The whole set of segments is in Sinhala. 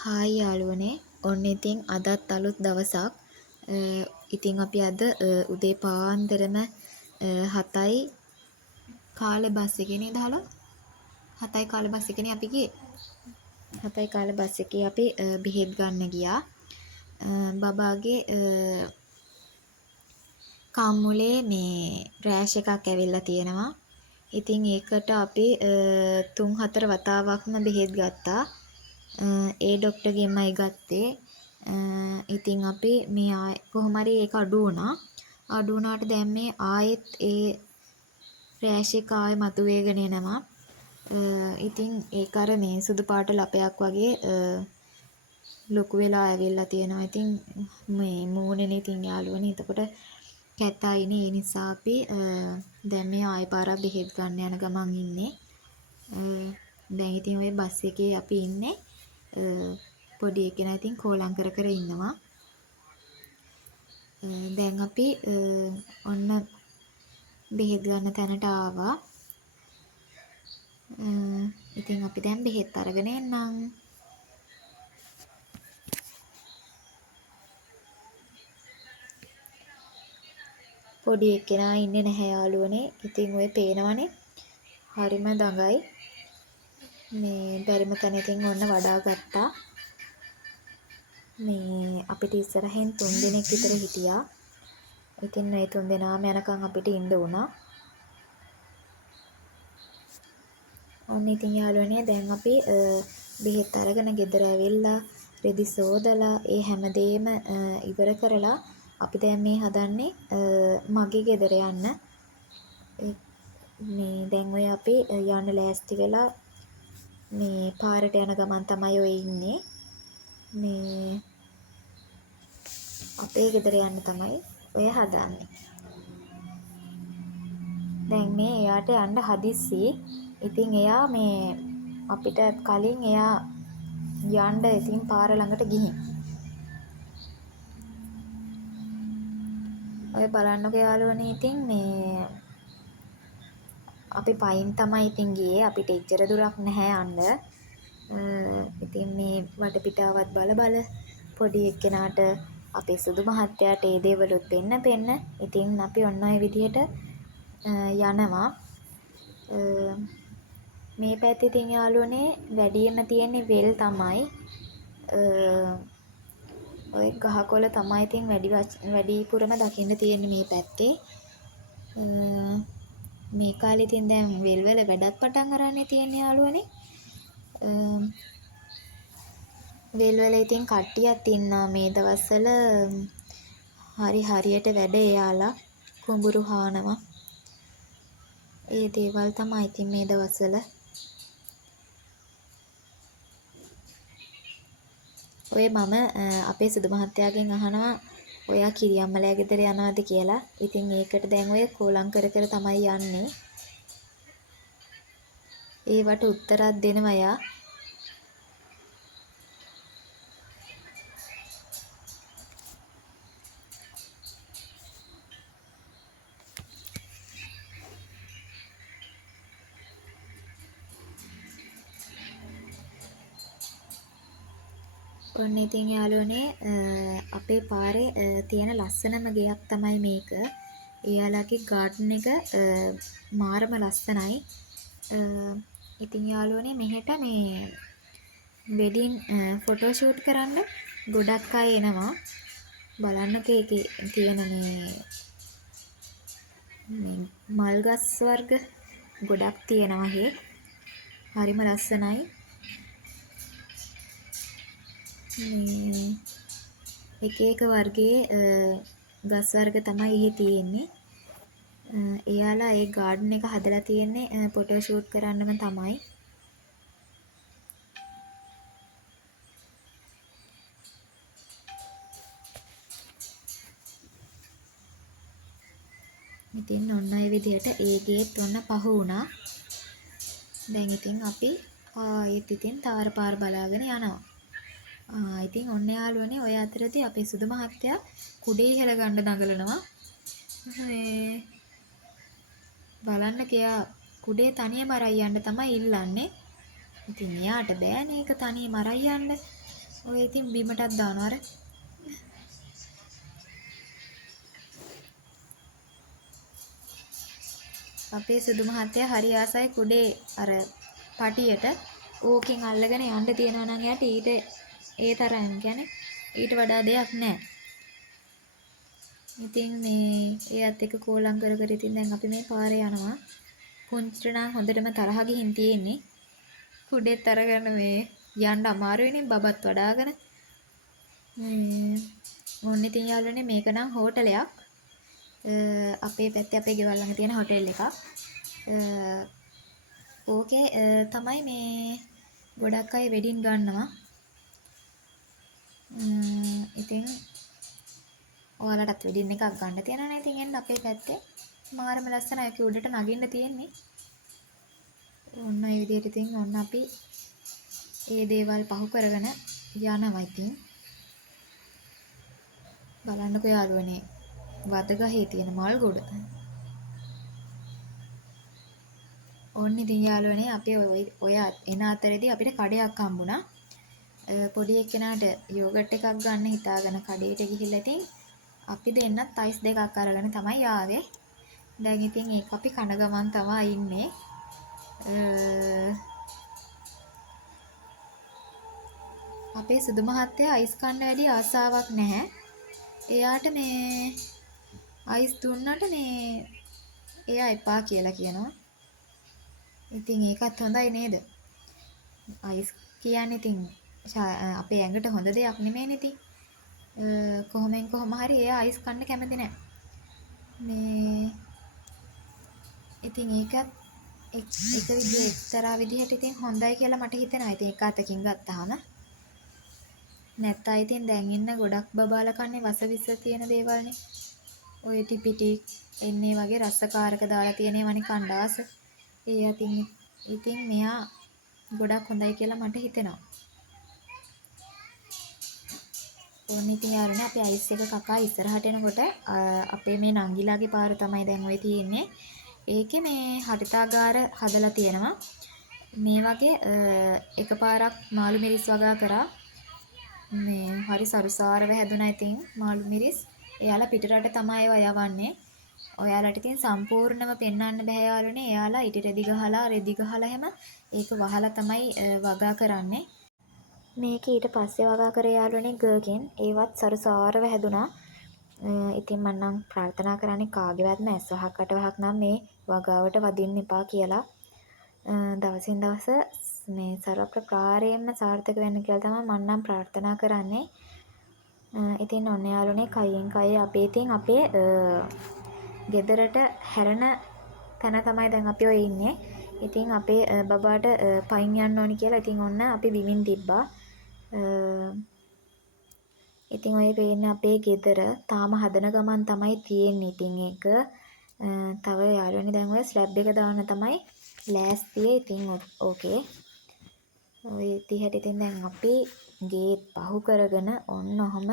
හායි යාළුවනේ ඔන්න ඉතින් අදත් අලුත් දවසක්. ඉතින් අපි අද උදේ පාන්දරම 7යි කාලේ බස් එකේ නේද හලෝ 7යි කාලේ බස් එකේනේ අපි ගියේ. 7යි කාලේ බස් එකේ අපි බෙහෙත් ගන්න ගියා. බබාගේ කම්මුලේ මේ රෑෂ් එකක් ඇවිල්ලා තියෙනවා. ඉතින් ඒකට අපි 3-4 වතාවක්ම බෙහෙත් ගත්තා. ඒ ඩොක්ටර්ගෙන්මයි ගත්තේ. ඉතින් අපි මේ කොහොම හරි ඒක අඩු වුණා. අඩු වුණාට දැන් මේ ආයෙත් ඒ රෑෂ් එක ආයෙ මතුවේගෙන එනවා. ඉතින් ඒක අර මේ සුදු පාට ලපයක් වගේ ලොකු වෙලා ඇවිල්ලා තියෙනවා. ඉතින් මේ මූණනේ ඉතින් යාළුවනේ. එතකොට කැතයිනේ. ඒ නිසා අපි දැන් මේ ආයෙ පාරක් බෙහෙත් ගන්න යන ගමන් ඉන්නේ. දැන් ඉතින් ওই බස් එකේ අපි ඉන්නේ. පොඩි එකෙනා ඉතින් කෝලම් කර කර ඉන්නවා. දැන් අපි ඔන්න බෙහෙත් ගන්න තැනට ආවා. ඉතින් අපි දැන් බෙහෙත් අරගෙන එන්නම්. පොඩි එක්කෙනා ඉන්නේ නැහැ යාළුවනේ. ඉතින් ඔය පේනවනේ. හරිම දඟයි. මේ බැරිම තැන ඉතින් ඔන්න වඩා ගත්තා. මේ අපිට ඉස්සරහින් 3 දෙනෙක් විතර හිටියා. ඉතින් මේ 3 දෙනාම යනකම් අපිට ඉන්න වුණා. ඔන්න ඉතින් යාළුවනේ දැන් අපි බෙහෙත් අරගෙන ගෙදර ඇවිල්ලා රෙදි සෝදලා ඒ හැමදේම ඉවර කරලා අපි දැන් මේ හදන්නේ මගේ ගෙදර යන්න. මේ දැන් ඔය අපි යන්න ලෑස්ති වෙලා මේ පාරට යන ගමන් තමයි ඔය ඉන්නේ. මේ අපේ ගෙදර යන්න තමයි ඔය හදන්නේ. දැන් මේ එයාට යන්න හදිස්සි. ඉතින් එයා මේ අපිට කලින් එයා යන්න ඉතින් පාර ළඟට ගිහින්. ඔය බලන්නකෝ යාළුවනේ ඉතින් මේ අපි පයින් තමයි ඉතින් ගියේ. අපිට එච්චර දුරක් නැහැ යන්න. ඉතින් මේ වටපිටාවත් බල පොඩි එක්කෙනාට අපේ සුදු මහත්තයාට ඒ දේවලුත් පෙන්න. ඉතින් අපි ඔන්න ඔය විදිහට යනවා. මේ පැත්තේ ඉතින් යාළුවනේ වැඩියෙන්ම තියෙන්නේ වෙල් තමයි. ඔය ගහකොළ තමයි ඉතින් වැඩිපුරම දකින්න තියෙන්නේ මේ පැත්තේ. මේ කාලේ ඉතින් දැන් වෙල් වල වැඩක් පටන් අරන්නේ තියෙන්නේ යාළුවනේ. වෙල් වල ඉතින් කට්ටියක් ඉන්නා මේ දවස්වල හරියට වැඩ එයාලා කුඹුරු හානවා. ඒ දේවල් තමයි ඉතින් මේ දවස්වල. ඔය මම අපේ සුදු මහත්තයාගෙන් අහනවා ඔයා කිරියම්මලයා ගෙදර යනවාද කියලා. ඉතින් ඒකට දැන් ඔය කෝලම් කර තමයි යන්නේ. ඒවට උත්තරයක් දෙනවා යා. ඔන්න ඉතින් යාළුවනේ අපේ පාරේ තියෙන ලස්සනම ගෙයක් තමයි මේක. එයාලගේ ගාඩන් එක මාරම ලස්සනයි. ඉතින් යාළුවනේ මෙහෙට මේ වෙඩින් ෆොටෝ ෂූට් කරන්න ගොඩක් අය එනවා. බලන්නකෝ ඒකේ තියෙන මේ මල් ගස් වර්ග ගොඩක් තියෙනවා හේ. හරිම ලස්සනයි. එක එක වර්ගයේ ගස් වර්ග තමයි එහි තියෙන්නේ. එයාලා ඒ ගාඩන් එක හදලා තියෙන්නේ ෆොටෝ ෂූට් කරන්නම තමයි. ඉතින් ඔන්න ඔය විදිහට ඒ ගේත් ඔන්න පහ වුණා. දැන් ඉතින් අපි ආයෙත් ඉතින් තවර පාර බලාගෙන යනවා. ඉතින් ඔන්න යාළුවනේ ඔය අතරදී අපේ සුදු මහත්තයා කුඩේ ඉහළ ගන්න දඟලනවා. බලන්න කියා කුඩේ තනියම අරයි යන්න තමයි ඉල්ලන්නේ. ඉතින් එයාට බෑනේ ඒක තනියම අරයි යන්න. ඔය ඉතින් බිමටත් දානවා අර. අපේ සුදු මහත්තයා හරි ආසයි කුඩේ අර පටියට ඕකෙන් අල්ලගෙන යන්න තියනවා නම් යාට ඊට ඒ තරම් කියන්නේ ඊට වඩා දෙයක් නැහැ. ඉතින් මේ එයත් එක්ක කෝලම් කර කර ඉතින් දැන් අපි මේ පාරේ යනවා. පුංචිට නම් හොඳටම තරහ ගිහින් තියෙන්නේ. කුඩෙත් අරගෙන මේ යන්න අමාරුයිනේ බබත් වඩාගෙන. මොන්න ඉතින් යාළුවනේ මේක නම් හෝටලයක්. අපේ පැත්තේ අපේ ගෙවල් ළඟ තියෙන හෝටල් එකක්. ඕකේ තමයි මේ ගොඩක් අය වෙඩින් ගන්නවා. ඉතින් ඔයාලටත් වෙඩින් එකක් ගන්න තියෙනවා නේ. ඉතින් එන්න අපේ පැත්තේ මාරම ලස්සනයි. ඒක උඩට නගින්න තියෙන්නේ. ඔන්න ඒ විදිහට ඉතින් ඔන්න අපි මේ දේවල් පහු කරගෙන යනවා ඉතින්. බලන්නකෝ යාළුවනේ වදගහේ තියෙන මල් ගොඩ. ඔන්න ඉතින් යාළුවනේ අපි ඔය එන අතරේදී අපිට කඩයක් හම්බුණා. පොඩි එක්කෙනාට යෝගට් එකක් ගන්න හිතාගෙන කඩේට ගිහිල්ලා ඉතින් අපි දෙන්නත් අයිස් දෙකක් අරගෙන තමයි ආවේ. දැන් ඉතින් ඒක අපි කන ගමන් තමයි ඉන්නේ. අපේ සුදු මහත්තයා අයිස් කන්න වැඩි ආසාවක් නැහැ. එයාට මේ අයිස් දුන්නට මේ එයා එපා කියලා කියනවා. ඉතින් ඒකත් හොඳයි නේද? අයිස් කියන්නේ ඉතින් අපේ ඇඟට හොඳ දෙයක් නෙමෙයිනේ ඉතින්. කොහොම හරි එයා අයිස් කන්න කැමති නැහැ. මේ ඉතින් ඒකත් එක විදිහේ එක්තරා විදිහට ඉතින් හොඳයි කියලා මට හිතෙනවා. ඉතින් එක අතකින් ගත්තාම නැත්තා ඉතින් දැන් ඉන්න ගොඩක් බබාලා කන්නේ වසවිස තියෙන දේවල්නේ. ඔය ටිපිටික් එන්නේ වගේ රසකාරක දාලා තියෙනවනේ කණ්ඩාස. ඒ අතින් ඉතින් මෙයා ගොඩක් හොඳයි කියලා මට හිතෙනවා. ඕන ඉතින් යාළුවනේ අපි අයිස් එක කකා ඉස්සරහට එනකොට අපේ මේ නංගිලාගේ පාර තමයි දැන් ඔය තියෙන්නේ. ඒකේ මේ හරිතාගාර හදලා තියෙනවා. මේ වගේ එකපාරක් මාළු මිරිස් වගා කරා. මේ හරි සරුසාරව හැදුනා ඉතින් මාළු මිරිස්. එයාලා පිටරට තමයි ඒවා යවන්නේ. ඔයාලට ඉතින් සම්පූර්ණව පෙන්වන්න බෑ යාළුවනේ. එයාලා ඉටි රෙදි ගහලා හැම ඒක වහලා තමයි වගා කරන්නේ. මේක ඊට පස්සේ වගා කරේ යාළුවනේ ගර්ගෙන්. ඒවත් සරුසාරව හැදුනා. ඉතින් මම නම් ප්‍රාර්ථනා කරන්නේ කාගේවත්ම ඇස් වහක් අට වහක් නම් මේ වගාවට වදින්න එපා කියලා. දවසින් දවස මේ සර්ව ප්‍රකාරයෙන්ම සාර්ථක වෙන්න කියලා තමයි මම නම් ප්‍රාර්ථනා කරන්නේ. ඉතින් ඔන්න යාළුවනේ කයින් කය අපේ ඉතින් අපේ ගෙදරට හැරෙන තැන තමයි දැන් අපි ඔය ඉන්නේ. ඉතින් අපේ බබාට පයින් යන්න ඕනි කියලා ඉතින් ඔන්න අපි බිමින් තිබ්බා. ඉතින් ඔය පේන්නේ අපේ ගෙදර තාම හදන ගමන් තමයි තියෙන්නේ. ඉතින් ඒක තව යාළුවනේ දැන් ඔය ස්ලැබ් එක දාන්න තමයි ලෑස්තියේ. ඉතින් ඕකේ. ඔය විදිහට ඉතින් දැන් අපි ගේට් පහු කරගෙන ඔන්න ඔහම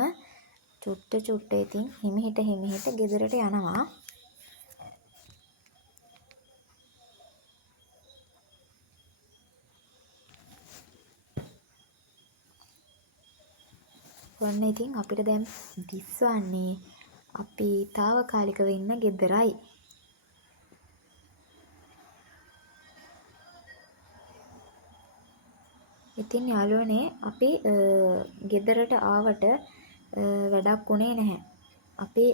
චුට්ට ඉතින් හිමිහිට ගෙදරට යනවා. ඔන්න ඉතින් අපිට දැන් දිස්වන්නේ අපි తాවකාලිකව ඉන්න ගෙදරයි. ඉතින් යාළුවනේ අපි ගෙදරට ආවට වැඩක් උනේ නැහැ. අපි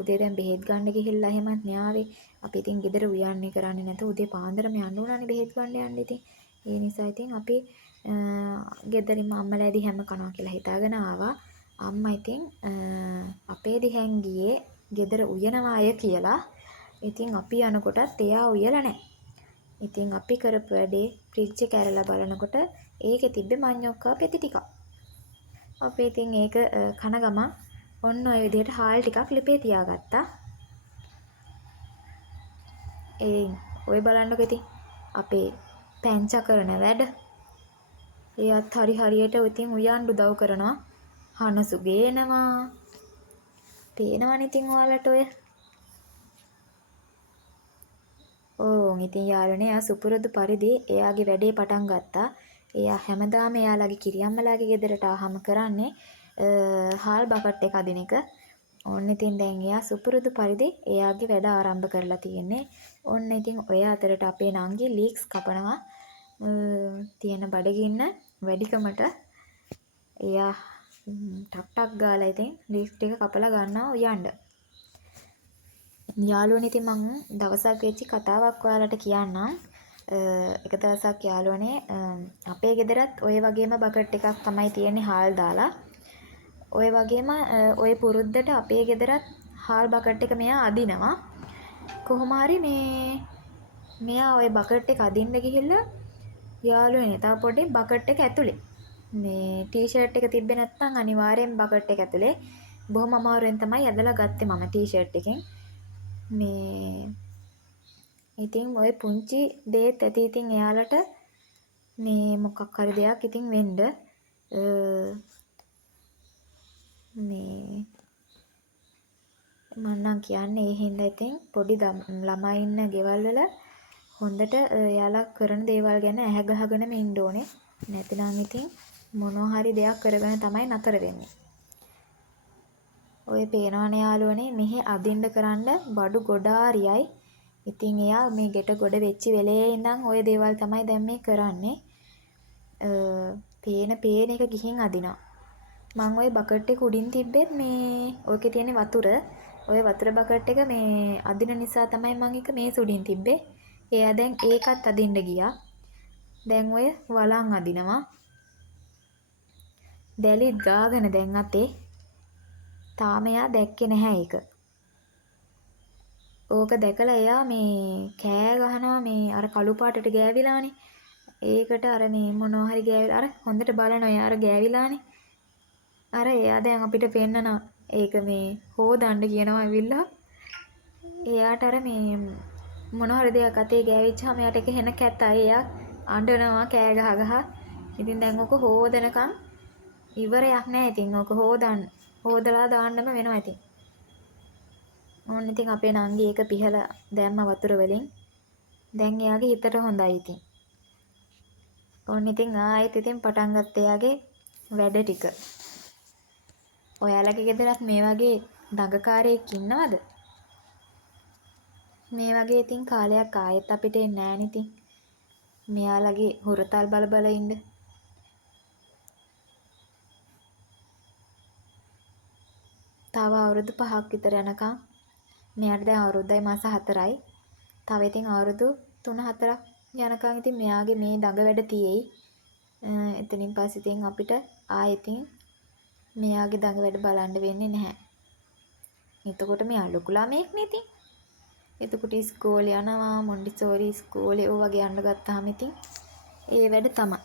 උදේ දැන් බෙහෙත් ගන්න ගිහිල්ලා එහෙමත් න්යාවේ. අපි ඉතින් ගෙදර උයන්නේ කරන්නේ නැතුව උදේ පාන්දරම යන්න උනානේ බෙහෙත් ගන්න යන්න ඉතින්. ඒ නිසා ඉතින් අපි ගෙදරින්ම අම්මලා දිහැම කනවා කියලා හිතාගෙන ආවා. අම්මා ඉතින් අපේ දිහෙන් ගියේ ගෙදර උයනවා අය කියලා. ඉතින් අපි යනකොටත් එයා උයලා නැහැ. ඉතින් අපි කරපු වැඩේ ෆ්‍රිජ් එක ඇරලා බලනකොට ඒකේ තිබ්බේ මඤ්ඤොක්කා පෙති ටිකක්. අපි ඉතින් ඒක කන ගමන් ඔන්න ඔය විදිහට හාල් ටිකක් ලිපේ තියාගත්තා. ඔය බලන්නකෝ ඉතින් අපේ පැංචා කරන වැඩ. එයාත් හරියට ඉතින් උයන් උදව් කරනවා. හනසු ගේනවා. පේනවනේ ඉතින් ඔයාලට ඔය. ඉතින් යාළුවනේ එයා සුපුරුදු පරිදි එයාගේ වැඩේ පටන් ගත්තා. එයා හැමදාම එයාලගේ කිරියම්මලාගේ ගෙදරට ආහම කරන්නේ හාල් බකට් එක අදින එක. ඔන්න ඉතින් දැන් එයා සුපුරුදු පරිදි එයාගේ වැඩ ආරම්භ කරලා තියෙන්නේ. ඔන්න ඉතින් ඔය අතරට අපේ නංගි ලීක්ස් කපනවා. තියෙන බඩගින්න වැඩිකමට එයා ටක් ටක් ගාලා ඉතින් ලීක්ස් ටික කපලා ගන්නවා උයන්ඩ. යාළුවනේ ඉතින් මං දවසක් වෙච්ච කතාවක් ඔයාලට කියන්නම්. එක දවසක් යාළුවනේ අපේ ගෙදරත් ඔය වගේම බකට් එකක් තමයි තියෙන්නේ හාල් දාලා. ඔය වගේම ඔය පුරුද්දට අපේ ගෙදරත් හාල් බකට් එක මෙයා අදිනවා. කොහොම හරි මෙයා ඔය බකට් එක අදින්න ගිහිල්ලා යාළුවනේ තව පොඩි බකට් එක ඇතුලේ මේ ටී-ෂර්ට් එක තිබ්බේ නැත්නම් අනිවාර්යෙන් බකට් එක ඇතුලේ බොහොම අමාරුවෙන් තමයි ඇදලා ගත්තේ මම ටී-ෂර්ට් එකෙන්. මේ ඉතින් ඔය පුංචි දේත් ඇති ඉතින් එයාලට මේ මොකක් හරි දෙයක් ඉතින් වෙන්න මේ මන්නම් කියන්නේ ඒ හින්දා ඉතින් පොඩි ළමයි ඉන්න ගෙවල් වල හොඳට එයාලා කරන දේවල් ගැන ඇහැ ගහගෙනම ඉන්න ඕනේ. නැතිනම් ඉතින් මොනවා හරි දෙයක් කරගෙන තමයි නතර වෙන්නේ. ඔය පේනවනේ යාළුවනේ මෙහි අදින්න කරන්න බඩු ගොඩාරියයි. ඉතින් එයා මේ ගෙට ගොඩ වෙච්ච වෙලේ ඉඳන් ওই දේවල් තමයි දැන් මේ කරන්නේ. පේන එක ගිහින් අදිනවා. මං ওই බකට් එක උඩින් තිබ්බෙත් මේ ඔයකේ තියෙන වතුර ඔය වතුර බකට් එක මේ අදින නිසා තමයි මං එක මේ සුඩින් තිබ්බේ. එයා දැන් ඒකත් අදින්න ගියා. දැන් ඔය වලං අදිනවා. දැලිත් ගාගෙන දැන් අතේ. තාම එයා දැක්කේ නැහැ ඒක. ඕක දැකලා එයා මේ කෑ ගහනවා මේ අර කළු පාටට ගෑවිලානේ. ඒකට අර මේ මොනවා හරි ගෑවිලා අර හොඳට බලනවා එයා අර ගෑවිලානේ. අර එයා දැන් අපිට පෙන්නනවා ඒක මේ හොදන්න කියනවා ඇවිල්ලා. එයාට අර මේ මොනවා හරි දෙයක් අතේ ගෑවිච්චාම එයාට ඒක හෙන කැතයි. එයා අඬනවා කෑ ගහ ගහ. ඉතින් දැන් ඔක හොදනකම් ඉවරයක් නැහැ. ඉතින් ඔක හොදලා දාන්නම වෙනවා ඉතින්. ඕන්න ඉතින් අපේ නංගි ඒක පිහලා දැම්ම වතුර වලින්. දැන් එයාගේ හිතට හොඳයි ඉතින්. ඕන්න ඉතින් ආයෙත් ඉතින් පටන් ගත්ත එයාගේ වැඩ ටික. ඔයාලගේ ගෙදරත් මේ වගේ දඟකාරයෙක් ඉන්නවද? මේ වගේ ඉතින් කාලයක් ආයෙත් අපිට එන්නේ නැහැ ඉතින්. මෙයාලගේ හොරතල් බල බල ඉන්න. තව අවුරුදු 5ක් විතර යනකම් මෙයාට දැන් අවුරුද්දයි මාස 4යි. තව ඉතින් අවුරුදු 3-4ක් යනකම් ඉතින් මෙයාගේ මේ දඟ වැඩ තියෙයි. එතනින් පස්සේ ඉතින් අපිට ආයෙත් මෙයාගේ දඟ වැඩ බලන්න වෙන්නේ නැහැ. එතකොට මෙයා ලොකු ළමයෙක් නේ ඉතින්. එතකොට ඉස්කෝලේ යනවා මොන්ටිසෝරි ඉස්කෝලේ ඔය වගේ යන්න ගත්තාම ඉතින් ඒ වැඩ තමයි.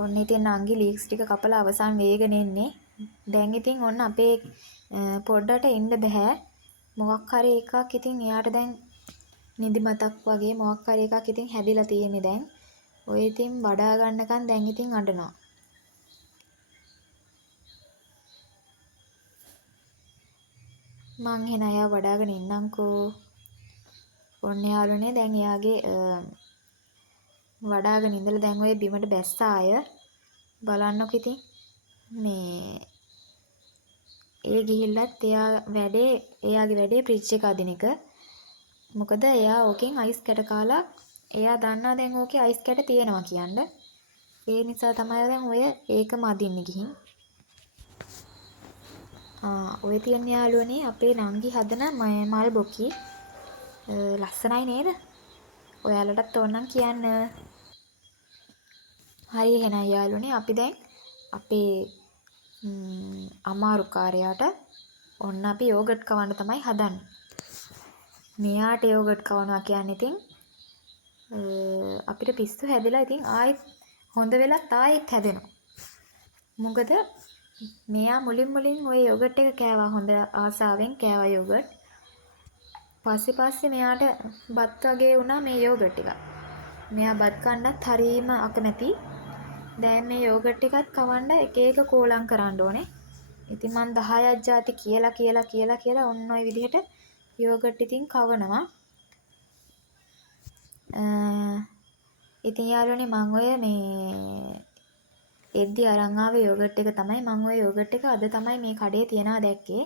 ඔන්න ඉතින් නංගි ලීක්ස් ටික කපලා අවසන් වේගෙන එන්නේ. දැන් ඉතින් ඔන්න අපේ පොඩ්ඩට ඉන්න බෑ. මොකක් හරි එකක් ඉතින් එයාට දැන් නිදිමතක් වගේ මොකක් හරි එකක් ඉතින් හැදිලා තියෙන්නේ දැන්. ඔය ඉතින් වඩා ගන්නකන් දැන් ඉතින් අඬනවා. මං එහෙනම් එයා වඩාගෙන ඉන්නම්කෝ. ඔන්න යාළුවනේ දැන් එයාගේ වඩාගෙන ඉඳලා දැන් ඔය බිමට බැස්සා අය බලන්නකො ඉතින් මේ ඒ ගිහිල්ලත් එයාගේ වැඩේ ෆ්‍රිජ් එක අදින එක. මොකද එයා ඕකෙන් අයිස් කැට කාලා එයා දන්නා දැන් ඕකේ අයිස් කැට තියෙනවා කියන්න. ඒ නිසා තමයි දැන් ඔය ඒකම අදින්න ගිහින්. ඔය තියෙන යාළුවනේ අපේ නංගි හදන මල් බොකි. ලස්සනයි නේද? ඔයාලටත් ඕනනම් කියන්න. හරි එහෙනම් යාළුවනේ අපි දැන් අපේ අමාරු කාර්යයට ඔන්න අපි යෝගට් කවන්න තමයි හදන්නේ. මෙයාට යෝගට් කවනවා කියන්නේ ඉතින් අපිට පිස්සු හැදලා ඉතින් ආයෙත් හොඳ වෙලත් ආයෙත් හැදෙනවා. මොකද මෙයා මුලින් ওই යෝගට් එක කෑවා හොඳ ආසාවෙන් කෑවා යෝගට්. පස්සේ මෙයාට බත් වගේ වුණා මේ යෝගට් එක. මෙයා බත් කන්නත් හරීම අකමැති. දැන් මේ යෝගට් එකත් කවන්න එක එක කෝලම් කරන්න ඕනේ. ඉතින් මං 10ක් ಜಾති කියලා ඔන්න ඔය විදිහට යෝගට් ඉතින් කවනවා. ඉතින් යාළුවනේ මම ඔය මේ එද්දි අරන් ආවේ යෝගට් එක තමයි. මම ඔය යෝගට් එක අද තමයි මේ කඩේ තියනවා දැක්කේ.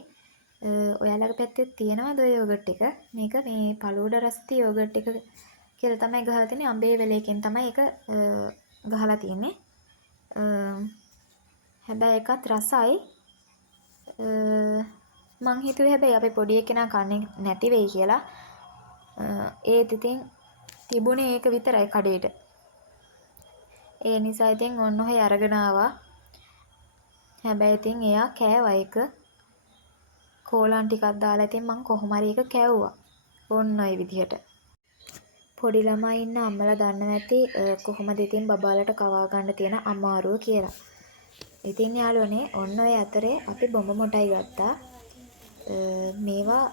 ඔයාලගේ පැත්තේ තියෙනවද ඔය යෝගට් එක? මේක මේ පළෝඩ රස්ති යෝගට් එක කියලා තමයි ගහලා තියෙන්නේ. අඹේ වෙලේකින් තමයි ඒක ගහලා තියෙන්නේ. හැබැයි එකත් රසයි. මං හිතුවේ හැබැයි අපේ පොඩි එකනා කන්නේ නැති වෙයි කියලා. ඒත් ඉතින් තිබුණේ ඒක විතරයි කඩේට. ඒ නිසා ඉතින් ඔන්න ඔහේ අරගෙන ආවා. හැබැයි ඉතින් එයා කෑවා ඒක. කෝලම් ටිකක් දාලා ඉතින් මං කොහොම හරි ඒක කෑවුවා. ඔන්න ඔය විදිහට. පොඩි ළමයි ඉන්න අම්මලා දන්නවා ඇති කොහොමද ඉතින් බබාලට කවා ගන්න තියෙන අමාරුව කියලා. ඉතින් යාළුවනේ ඔන්න ඔය අතරේ අපි බොඹ මොටයි ගත්තා. මේවා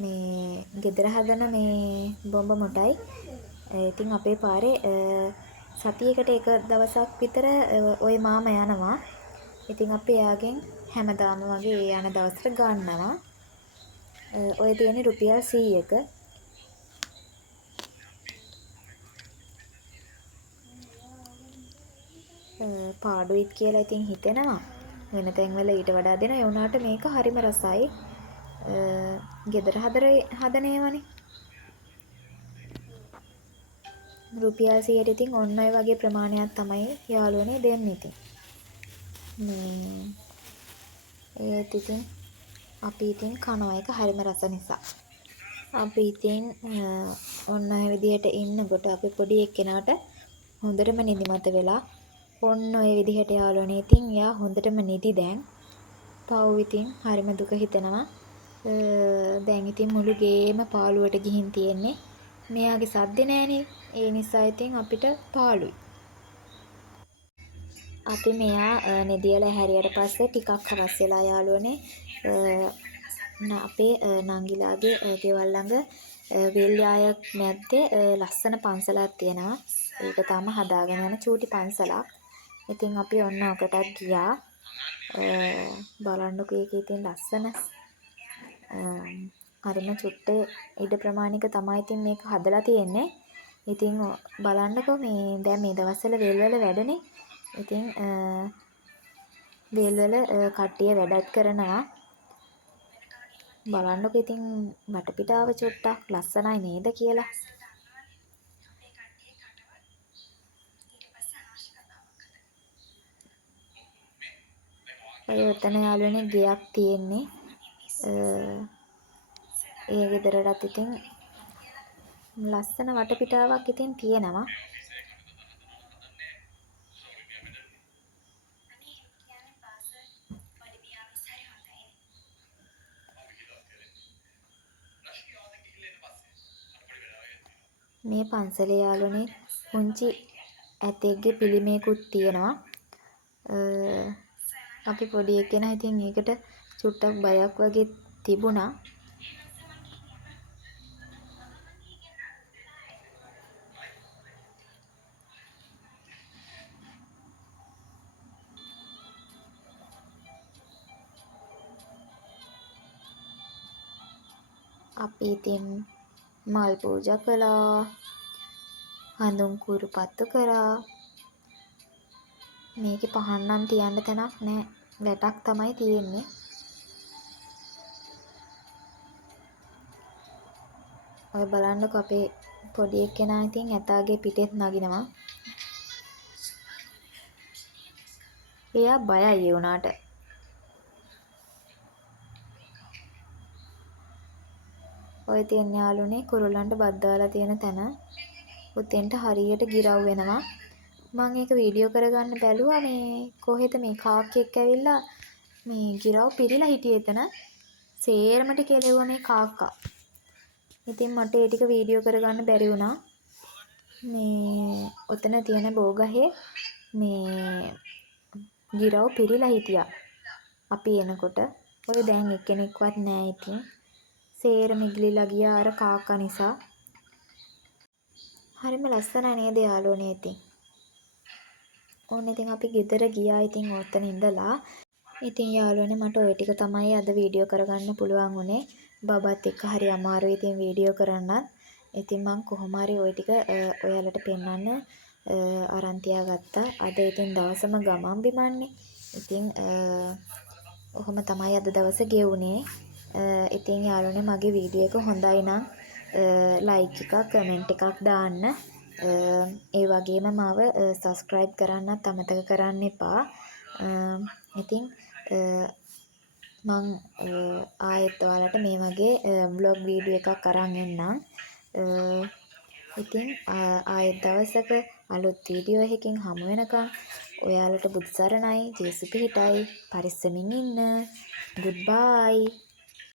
මේ ගෙදර හදන මේ බොඹ මොටයි. ඉතින් අපේ පාරේ සතියකට එක දවසක් විතර ওই මාමා යනවා. ඉතින් අපි එයාගෙන් හැමදාම වගේ ඒ යන දවසට ගන්නවා. ඔය තියෙන්නේ රුපියල් 100ක. පාඩුයිත් කියලා ඉතින් හිතෙනවා. වෙන තැන්වල ඊට වඩා දෙනවා. ඒ වුණාට මේක හරිම රසයි. ගෙදර හදන ඒවානේ. රුපියල් 100ට ඉතින් ඔන්න ඔය වගේ ප්‍රමාණයක් තමයි යාළුවනේ දෙන්නේ ඉතින්. ඒත් ඉතින් අපි ඉතින් කනවා එක හරිම රස නිසා. අපි ඉතින් ඔන්න ඔය විදිහට ඉන්නකොට අපි පොඩි එක්කෙනාට හොඳටම නිදිමත වෙලා ඔන්න ඔය විදිහට යාළුවනේ ඉතින් එයා හොඳටම නිදි දැන්. පව් ඉතින් හරිම දුක හිතෙනවා. දැන් ඉතින් මුළු ගේම පාළුවට ගිහින් තියෙන්නේ. මෙයාගේ සද්දේ නෑනේ. ඒ නිසා ඉතින් අපිට පාළුයි. අපි මෙයා නිදියලා හැරියට පස්සේ ටිකක් හවස් වෙලා යාළුවනේ අපේ නංගිලාගේ ගෙවල් ළඟ වෙල්යායක් මැද්දේ ලස්සන පන්සලක් තියෙනවා. ඒක තාම හදාගෙන යන චූටි පන්සලක්. ඉතින් අපි ඔන්න ඔකටත් ගියා. බලන්නකෝ ඒකේ ඉතින් ලස්සන හරිම චුට්ටේ ඉඩ ප්‍රමාණික තමයි ඉතින් මේක හදලා තියෙන්නේ. ඉතින් බලන්නකෝ මේ දැන් මේ දවස්වල වෙල්වල වැඩනේ. ඉතින් වෙල්වල කට්ටිය වැඩත් කරනවා. බලන්නකෝ ඉතින් වටපිටාව චුට්ටක් ලස්සනයි නේද කියලා. ඔය උතන යාළුවනේ ගෙයක් තියෙන්නේ. ඒ ගෙදරටත් ඉතින් ලස්සන වටපිටාවක් ඉතින් තියෙනවා. මේ පන්සලේ යාළුවනේ පුංචි ඇතෙක්ගේ පිළිමයකුත් තියෙනවා. අපි පොඩි එකේනා ඉතින් ඒකට චුට්ටක් බයක් වගේ තිබුණා. අපි ඉතින් මල් පූජා කළා. හඳුන් කුරුපත්තු කරා. මේකේ පහන් නම් තියන්න තැනක් නැහැ. වැටක් තමයි තියෙන්නේ. ඔය බලන්නකො අපේ පොඩි එක්කෙනා ඉතින් ඇතාගේ පිටෙත් නගිනවා. එයා බයයි ඒ උනාට. ඔය තියෙන යාළුවනේ කුරුල්ලන්ට බත් දාලා තියෙන තැන. උතෙන්ට හරියට ගිරව් වෙනවා. මම ඒක වීඩියෝ කරගන්න බැලුවා මේ කොහෙද මේ කාක්කෙක් ඇවිල්ලා මේ ගිරව් පිරීලා හිටියේ එතන. සේරමට කෙලෙව්වා මේ කාක්කා. ඉතින් මට ඒ ටික වීඩියෝ කරගන්න බැරි වුණා. මේ ඔතන තියෙන බෝගහේ මේ ගිරව් පිරීලා හිටියා. අපි එනකොට ඔය දැන් එක්කෙනෙක්වත් නැහැ ඉතින්. සේරම ඉගිලිලා ගියා අර කාක්කා නිසා. හරිම ලස්සනයි නේද යාළුවනේ ඉතින්. ඕන ඉතින් අපි ගෙදර ගියා ඉතින් ඔතන ඉඳලා. ඉතින් යාළුවනේ මට ওই ටික තමයි අද වීඩියෝ කරගන්න පුළුවන් උනේ. බබත් එක්ක හරි අමාරුයි ඉතින් වීඩියෝ කරන්නත්. ඉතින් මම කොහොම හරි ওই ටික ඔයාලට පෙන්වන්න අරන් තියාගත්තා. අද ඉතින් දවසම ගමන් බිමන්නේ. ඉතින් ඔහොම තමයි අද දවස ගෙවුනේ. ඉතින් යාළුවනේ මගේ වීඩියෝ එක හොඳයි නම් ලයික් එකක් කමෙන්ට් එකක් දාන්න. ඒ වගේම මාව සබ්ස්ක්‍රයිබ් කරන්නත් අමතක කරන්න එපා. ඉතින් මං ආයෙත් ඔයාලට මේ වගේ බ්ලොග් වීඩියෝ එකක් අරන් එන්නම්. ඉතින් ආයෙත් දවසක අලුත් වීඩියෝ එකකින් හමු වෙනකම් ඔයාලට බුදු සරණයි, ජේසු පිහිටයි, පරිස්සමින් ඉන්න. ගුඩ් බයි.